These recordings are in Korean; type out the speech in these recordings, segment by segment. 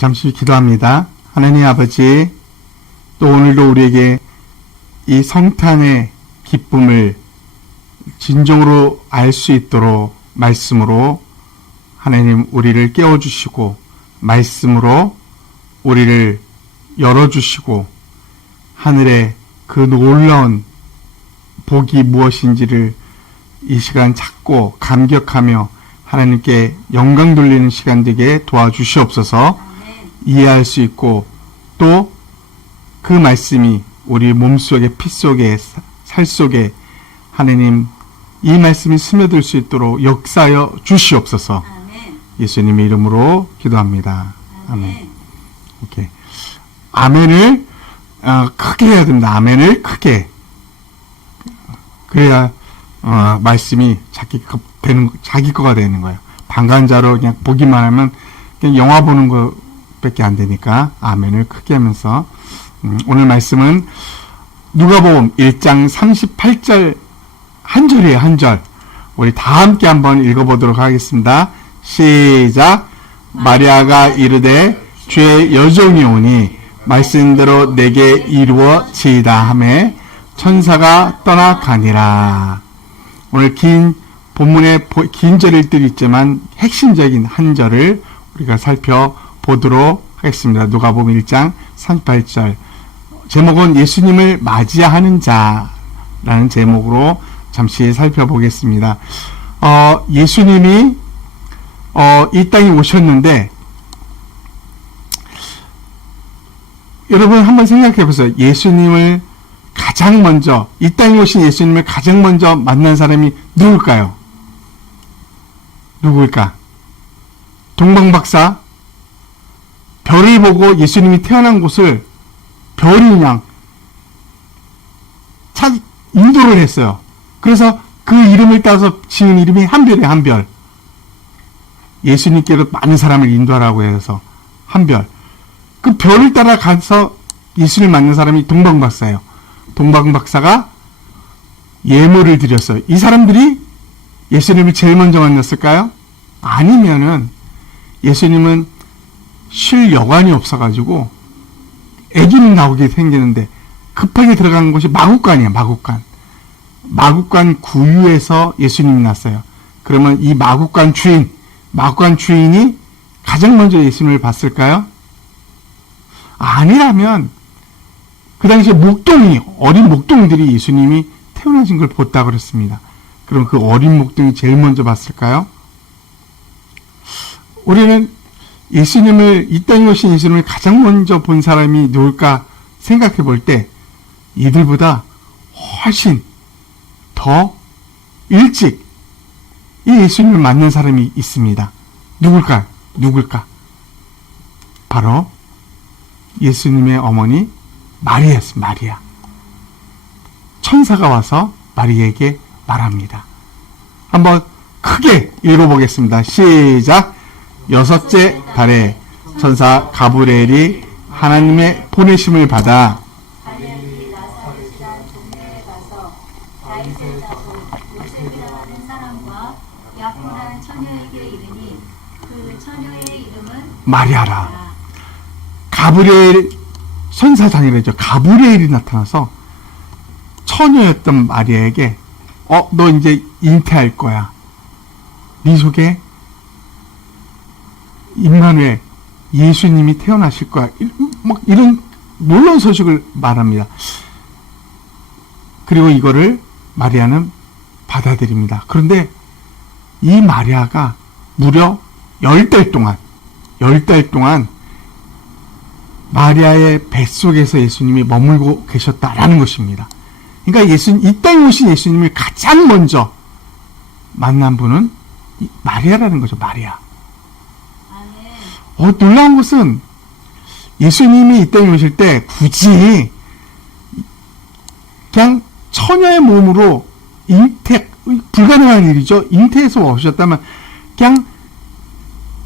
잠시 기도합니다. 하나님 아버지, 또 오늘도 우리에게 이 성탄의 기쁨을 진정으로 알 수 있도록 말씀으로 하나님 우리를 깨워주시고, 말씀으로 우리를 열어주시고, 하늘의 그 놀라운 복이 무엇인지를 이 시간 찾고 감격하며 하나님께 영광 돌리는 시간 되게 도와주시옵소서 이해할 수 있고 또 그 말씀이 우리 몸속에 피 속에 사- 살 속에 하나님 이 말씀이 스며들 수 있도록 역사하여 주시옵소서 아멘. 예수님의 이름으로 기도합니다. 아멘. 아멘. 오케이. 아멘을 어, 크게 해야 됩니다. 아멘을 크게. 그래야 어, 말씀이 자기 거 되는 자기 거가 되는 거예요. 방관자로 그냥 보기만 하면 그냥 영화 보는 것 밖에 안 되니까 아멘을 크게 하면서 음, 오늘 말씀은 누가복음 1장 38절 한 절이에요, 한 절. 우리 다 함께 한번 읽어보도록 하겠습니다. 시작. 마리아가 이르되 주의 여종이 오니 말씀대로 내게 이루어지이다 하매 천사가 떠나가니라. 오늘 긴 본문에 보- 긴 절일들이 있지만 핵심적인 한 절을 우리가 살펴 보도록 하겠습니다. 누가복음 1장 38절. 제목은 예수님을 맞이하는 자라는 제목으로 잠시 살펴보겠습니다. 어, 예수님이 어, 이 땅에 오셨는데 여러분 한번 생각해 보세요. 예수님을 가장 먼저 이 땅에 오신 예수님을 가장 먼저 만난 사람이 누굴까요? 누구일까? 동방박사 별을 보고 예수님이 태어난 곳을 별이 그냥 찾 인도를 했어요. 그래서 그 이름을 따서 지은 이름이 한별이에요, 한별. 예수님께로 많은 사람을 인도하라고 해서 한별. 그 별을 따라 가서 예수를 만난 사람이 동방박사예요. 동방박사가 예물을 드렸어요. 이 사람들이 예수님을 제일 먼저 만났을까요? 아니면은 예수님은 쉴 여관이 없어가지고 애기는 나오게 생기는데 급하게 들어간 곳이 마국간이에요. 마국간. 마국간 구유에서 예수님이 났어요. 그러면 이 마국간 주인, 마국간 주인이 가장 먼저 예수님을 봤을까요? 아니라면 그 당시에 목동이 어린 목동들이 예수님이 태어나신 걸 봤다 그랬습니다. 그럼 그 어린 목동이 제일 먼저 봤을까요? 우리는 예수님을 이 땅에 오신 예수님을 가장 먼저 본 사람이 누굴까 생각해 볼 때 이들보다 훨씬 더 일찍 이 예수님을 만난 사람이 있습니다. 누굴까? 누굴까? 바로 예수님의 어머니 마리아였습니다. 마리아. 천사가 와서 마리아에게 말합니다. 한번 크게 읽어보겠습니다. 시작. 여섯째 달에 천사 가브리엘이 하나님의 보내심을 받아 마리아라. 가브리엘 선사장이라죠. 가브리엘이 나타나서 처녀였던 마리아에게 어, 너 이제 잉태할 거야. 네 속에 임마누엘 예수님이 태어나실 거야. 이- 막 이런 놀라운 소식을 말합니다. 그리고 이거를 마리아는 받아들입니다. 그런데 이 마리아가 무려 열 달 동안 열 달 동안 마리아의 뱃속에서 예수님이 머물고 계셨다라는 것입니다. 그러니까 예수 이 땅에 오신 예수님을 가장 먼저 만난 분은 이 마리아라는 거죠. 마리아. 어, 놀라운 것은 예수님이 이 땅에 오실 때 굳이 그냥 처녀의 몸으로 잉태, 불가능한 일이죠. 잉태해서 오셨다면 그냥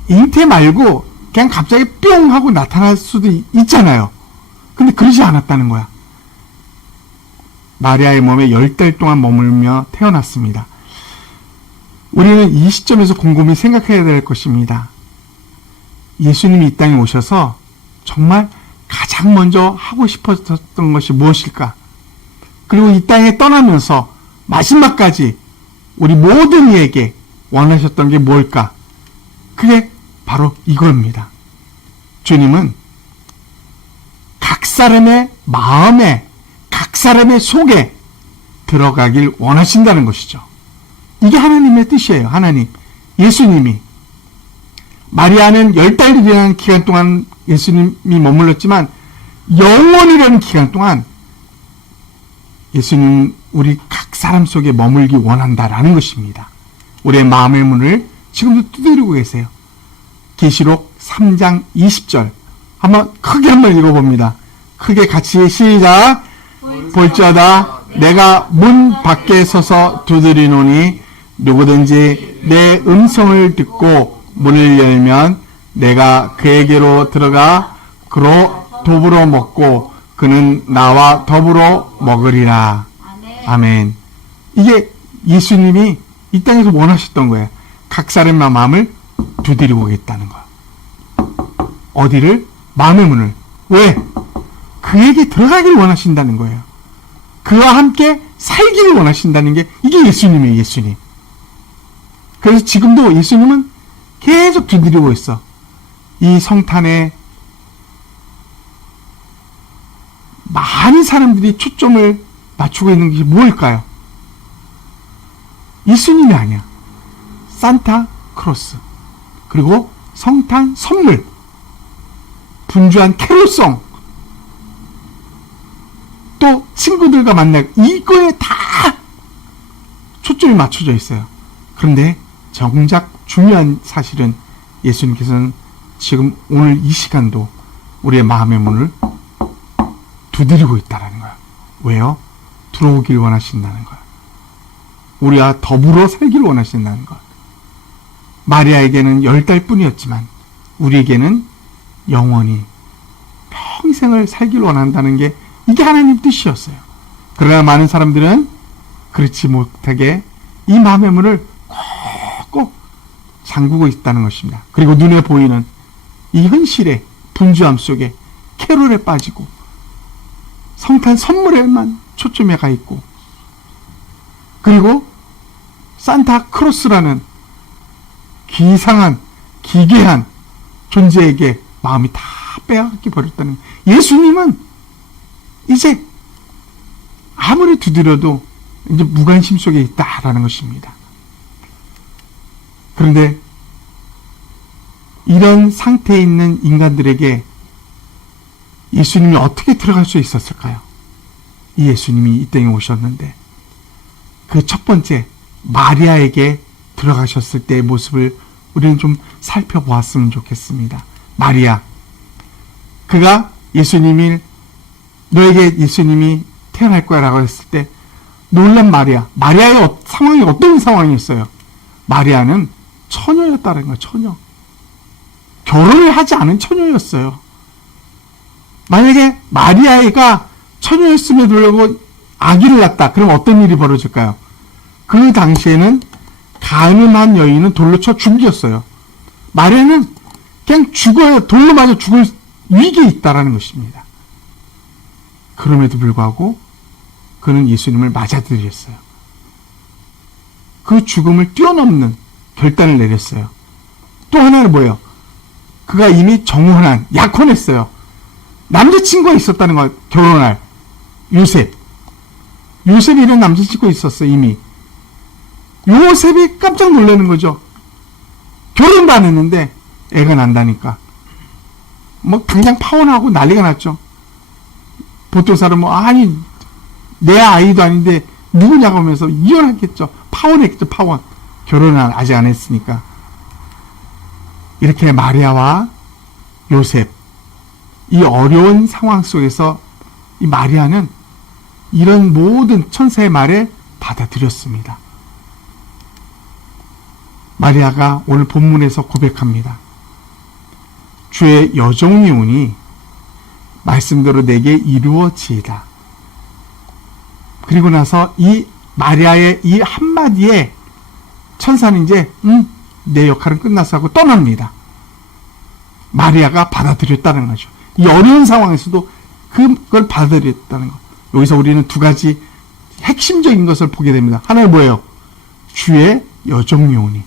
잉태 말고 그냥 갑자기 뿅 하고 나타날 수도 있- 있잖아요. 근데 그러지 않았다는 거야. 마리아의 몸에 열 달 동안 머물며 태어났습니다. 우리는 이 시점에서 곰곰이 생각해야 될 것입니다. 예수님이 이 땅에 오셔서 정말 가장 먼저 하고 싶었던 것이 무엇일까? 그리고 이 땅에 떠나면서 마지막까지 우리 모든 이에게 원하셨던 게 뭘까? 그게 바로 이겁니다. 주님은 각 사람의 마음에, 각 사람의 속에 들어가길 원하신다는 것이죠. 이게 하나님의 뜻이에요. 하나님. 예수님이. 마리아는 열 달이라는 기간 동안 예수님이 머물렀지만 영원이라는 기간 동안 예수님 우리 각 사람 속에 머물기 원한다라는 것입니다. 우리의 마음의 문을 지금도 두드리고 계세요. 계시록 3장 20절 한번 크게 한번 읽어봅니다. 크게 같이 시작 볼지어다 내가 문 밖에 서서 두드리노니 누구든지 내 음성을 듣고 문을 열면 내가 그에게로 들어가 그로 더불어 먹고 그는 나와 더불어 먹으리라. 아멘. 이게 예수님이 이 땅에서 원하셨던 거예요. 각 사람의 마음을 두드리고 오겠다는 거. 어디를? 마음의 문을. 왜? 그에게 들어가길 원하신다는 거예요. 그와 함께 살기를 원하신다는 게 이게 예수님이에요, 예수님. 그래서 지금도 예수님은 계속 두드리고 있어. 이 성탄에 많은 사람들이 초점을 맞추고 있는 것이 무엇일까요? 예수님이 아니야. 산타 크로스. 그리고 성탄 선물. 분주한 캐롤송. 또 친구들과 만나고 이거에 다 초점이 맞춰져 있어요. 그런데 정작 중요한 사실은 예수님께서는 지금 오늘 이 시간도 우리의 마음의 문을 두드리고 있다라는 거야. 왜요? 들어오길 원하신다는 거야. 우리와 더불어 살기를 원하신다는 것. 마리아에게는 열 달 뿐이었지만 우리에게는 영원히 평생을 살기를 원한다는 게 이게 하나님 뜻이었어요. 그러나 많은 사람들은 그렇지 못하게 이 마음의 문을 잠그고 있다는 것입니다. 그리고 눈에 보이는 이 현실의 분주함 속에 캐롤에 빠지고 성탄 선물에만 초점에 가 있고 그리고 산타 크로스라는 기상한 기괴한 존재에게 마음이 다 빼앗겨 버렸다는 예수님은 이제 아무리 두드려도 이제 무관심 속에 있다라는 것입니다. 그런데 이런 상태에 있는 인간들에게 예수님이 어떻게 들어갈 수 있었을까요? 이 예수님이 이 땅에 오셨는데 그 첫 번째 마리아에게 들어가셨을 때의 모습을 우리는 좀 살펴보았으면 좋겠습니다. 마리아 그가 예수님이 너에게 예수님이 태어날 거야라고 했을 때 놀란 마리아 마리아의 어- 상황이 어떤 상황이었어요? 마리아는 처녀였다는 거야 처녀 결혼을 하지 않은 처녀였어요. 만약에 마리아가 처녀였음에도 불구하고 아기를 낳았다. 그럼 어떤 일이 벌어질까요? 그 당시에는 가늠한 여인은 돌로 쳐 죽였어요. 마리아는 그냥 죽어야 돌로 맞아 죽을 위기에 있다라는 것입니다. 그럼에도 불구하고 그는 예수님을 맞아들였어요. 그 죽음을 뛰어넘는 결단을 내렸어요. 또 하나는 뭐예요? 그가 이미 정혼한, 약혼했어요. 남자친구가 있었다는 거, 결혼할. 요셉. 요셉이라는 남자친구가 있었어, 이미. 요셉이 깜짝 놀라는 거죠. 결혼도 안 했는데, 애가 난다니까. 뭐, 당장 파혼하고 난리가 났죠. 보통 사람은, 뭐, 아니, 내 아이도 아닌데, 누구냐고 하면서 이혼했겠죠. 파혼했겠죠, 파혼. 결혼을 아직 안 했으니까. 이렇게 마리아와 요셉, 이 어려운 상황 속에서 이 마리아는 이런 모든 천사의 말에 받아들였습니다. 마리아가 오늘 본문에서 고백합니다. 주의 여종이 오니 말씀대로 내게 이루어지이다. 그리고 나서 이 마리아의 이 한마디에 천사는 이제 음, 내 역할은 끝났어 하고 떠납니다. 마리아가 받아들였다는 거죠. 이 어려운 상황에서도 그걸 받아들였다는 것. 여기서 우리는 두 가지 핵심적인 것을 보게 됩니다. 하나는 뭐예요? 주의 여종요원이.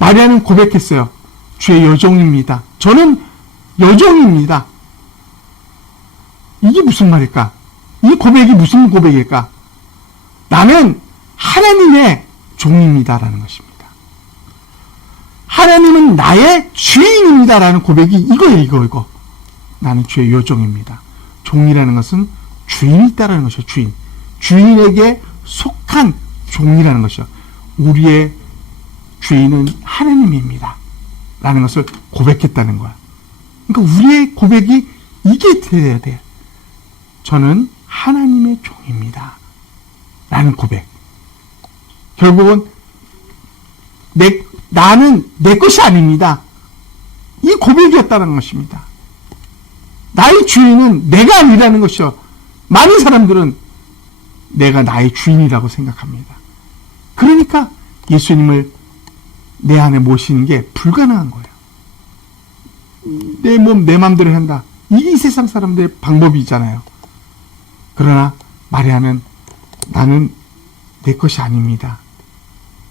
마리아는 고백했어요. 주의 여종입니다. 저는 여종입니다. 이게 무슨 말일까? 이 고백이 무슨 고백일까? 나는 하나님의 종입니다라는 것입니다. 하나님은 나의 주인입니다라는 고백이 이거예요, 이거, 이거. 나는 주의 요종입니다. 종이라는 것은 주인이 있다라는 것이요, 주인. 주인에게 속한 종이라는 것이요. 우리의 주인은 하나님입니다. 라는 것을 고백했다는 거야. 그러니까 우리의 고백이 이게 돼야 돼. 저는 하나님의 종입니다. 라는 고백. 결국은 내, 나는 내 것이 아닙니다. 이 고백이었다는 것입니다. 나의 주인은 내가 아니라는 것이요. 많은 사람들은 내가 나의 주인이라고 생각합니다. 그러니까 예수님을 내 안에 모시는 게 불가능한 거예요. 내 몸, 내 맘대로 한다. 이게 이 세상 사람들의 방법이잖아요. 그러나 마리아는 나는 내 것이 아닙니다.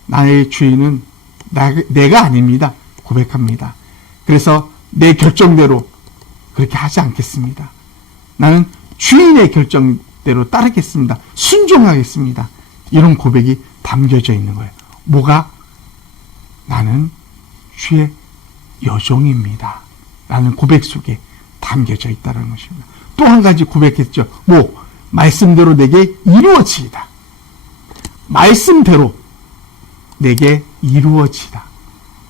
나의 주인은 나, 내가 아닙니다. 고백합니다. 그래서 내 결정대로 그렇게 하지 않겠습니다. 나는 주인의 결정대로 따르겠습니다. 순종하겠습니다. 이런 고백이 담겨져 있는 거예요. 뭐가? 나는 주의 여종입니다. 라는 고백 속에 담겨져 있다는 것입니다. 또 한 가지 고백했죠. 뭐? 말씀대로 내게 이루어지이다. 말씀대로 내게 이루어지다.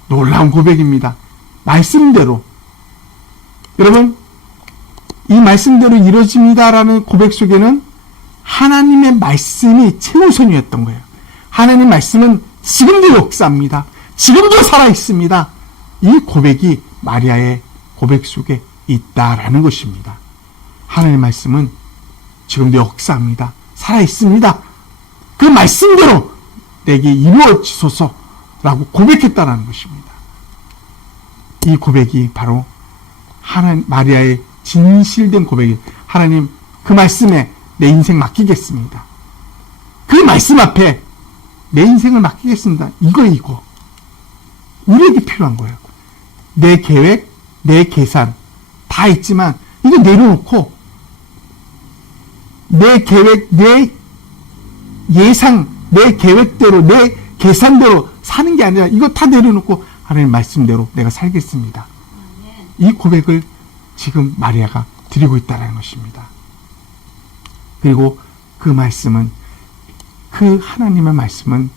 놀라운 고백입니다. 말씀대로. 여러분, 이 말씀대로 이루어집니다라는 고백 속에는 하나님의 말씀이 최우선이었던 거예요. 하나님 말씀은 지금도 역사합니다. 지금도 살아있습니다. 이 고백이 마리아의 고백 속에 있다라는 것입니다. 하나님의 말씀은 지금도 역사합니다. 살아있습니다. 그 말씀대로 내게 이루어 지소서라고 고백했다라는 것입니다. 이 고백이 바로 하나님 마리아의 진실된 고백이 하나님 그 말씀에 내 인생 맡기겠습니다. 그 말씀 앞에 내 인생을 맡기겠습니다. 이거 이거 우리에게 필요한 거예요. 내 계획, 내 계산 다 있지만 이거 내려놓고 내 계획, 내 예상, 내 계획대로, 내 계산대로 사는 게 아니라 이거 다 내려놓고 하나님 말씀대로 내가 살겠습니다. 이 고백을 지금 마리아가 드리고 있다는 것입니다. 그리고 그 말씀은 그 하나님의 말씀은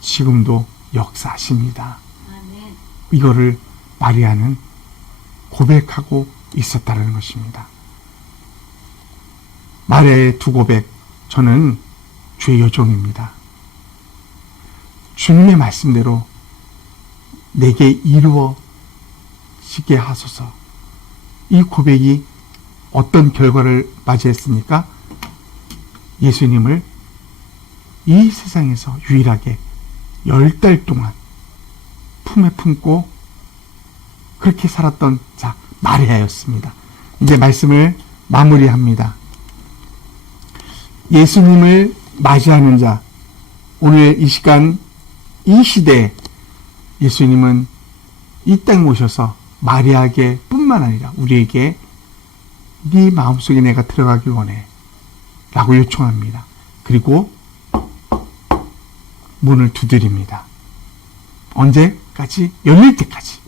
지금도 역사하십니다. 아멘. 이거를 마리아는 고백하고 있었다는 것입니다. 마리아의 두 고백, 저는 주의 여종입니다. 주님의 말씀대로 내게 이루어지게 하소서. 이 고백이 어떤 결과를 맞이했습니까? 예수님을 이 세상에서 유일하게 열 달 동안 품에 품고 그렇게 살았던 자 마리아였습니다. 이제 말씀을 마무리합니다. 예수님을 맞이하는 자 오늘 이 시간 이 시대에 예수님은 이땅 오셔서 마리아에게 뿐만 아니라 우리에게 네 마음속에 내가 들어가길 원해 라고 요청합니다. 그리고 문을 두드립니다. 언제까지? 열릴 때까지.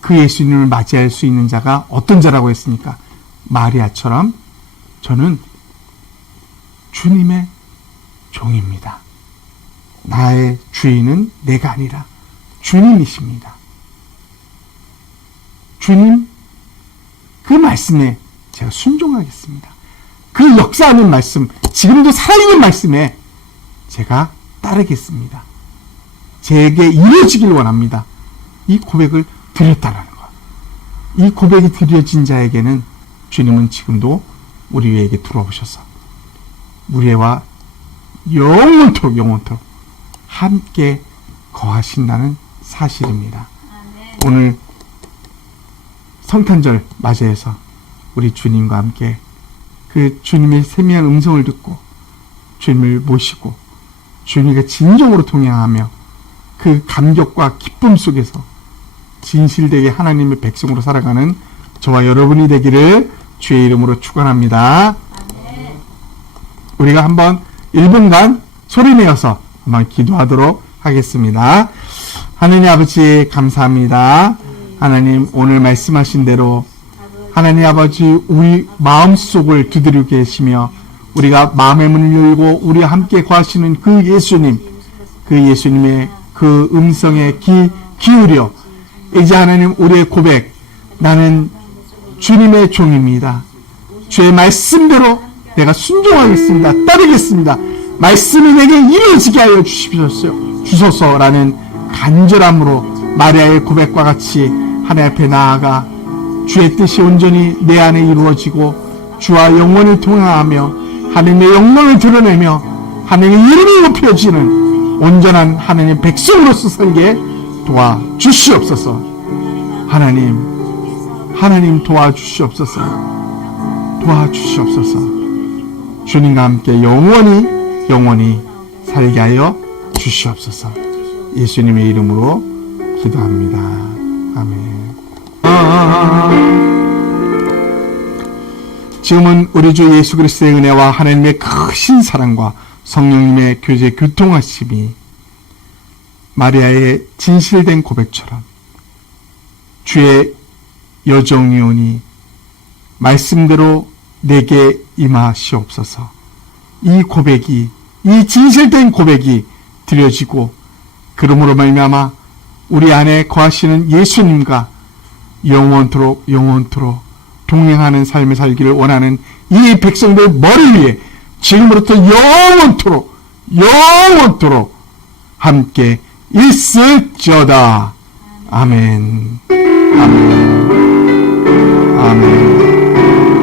그 예수님을 맞이할 수 있는 자가 어떤 자라고 했습니까? 마리아처럼 저는 주님의 종입니다. 나의 주인은 내가 아니라 주님이십니다. 주님, 그 말씀에 제가 순종하겠습니다. 그 역사하는 말씀, 지금도 살아있는 말씀에 제가 따르겠습니다. 제게 이루어지길 원합니다. 이 고백을 드렸다라는 것. 이 고백이 드려진 자에게는 주님은 지금도 우리에게 들어오셔서 우리와 영원토록 영원토록 함께 거하신다는 사실입니다. 오늘 성탄절 맞이해서 우리 주님과 함께 그 주님의 세미한 음성을 듣고 주님을 모시고 주님과 진정으로 동행하며 그 감격과 기쁨 속에서 진실되게 하나님의 백성으로 살아가는 저와 여러분이 되기를 주의 이름으로 축원합니다. 우리가 한번 1분간 소리 내어서 한번 기도하도록 하겠습니다. 하느님 아버지 감사합니다. 하나님 오늘 말씀하신 대로 하나님 아버지 우리 마음속을 두드리고 계시며 우리가 마음의 문을 열고 우리와 함께 거하시는 그 예수님 그 예수님의 그 음성에 귀 기울여 이제 하나님 우리의 고백 나는 주님의 종입니다. 주의 말씀대로 내가 순종하겠습니다. 따르겠습니다. 말씀이 내게 이루어지게 하여 주십시오. 주소서라는 간절함으로 마리아의 고백과 같이 하나님 앞에 나아가 주의 뜻이 온전히 내 안에 이루어지고 주와 영원히 통화하며 하나님의 영광을 드러내며 하나님의 이름이 높여지는 온전한 하나님 백성으로서 살게 도와주시옵소서. 하나님, 하나님 도와주시옵소서. 도와주시옵소서. 주님과 함께 영원히 영원히 살게 하여 주시옵소서. 예수님의 이름으로 기도합니다. 아멘. 지금은 우리 주 예수 그리스도의 은혜와 하나님의 크신 사랑과 성령님의 교제 교통하심이 마리아의 진실된 고백처럼 주의 여정이오니 말씀대로 내게 임하시옵소서. 이 고백이 이 진실된 고백이 드려지고 그러므로 말미암아 우리 안에 거하시는 예수님과 영원토록 영원토록 동행하는 삶을 살기를 원하는 이 백성들 머리 위에 지금부터 영원토록 영원토록 함께 있을지어다. 아멘. 아멘. 아멘.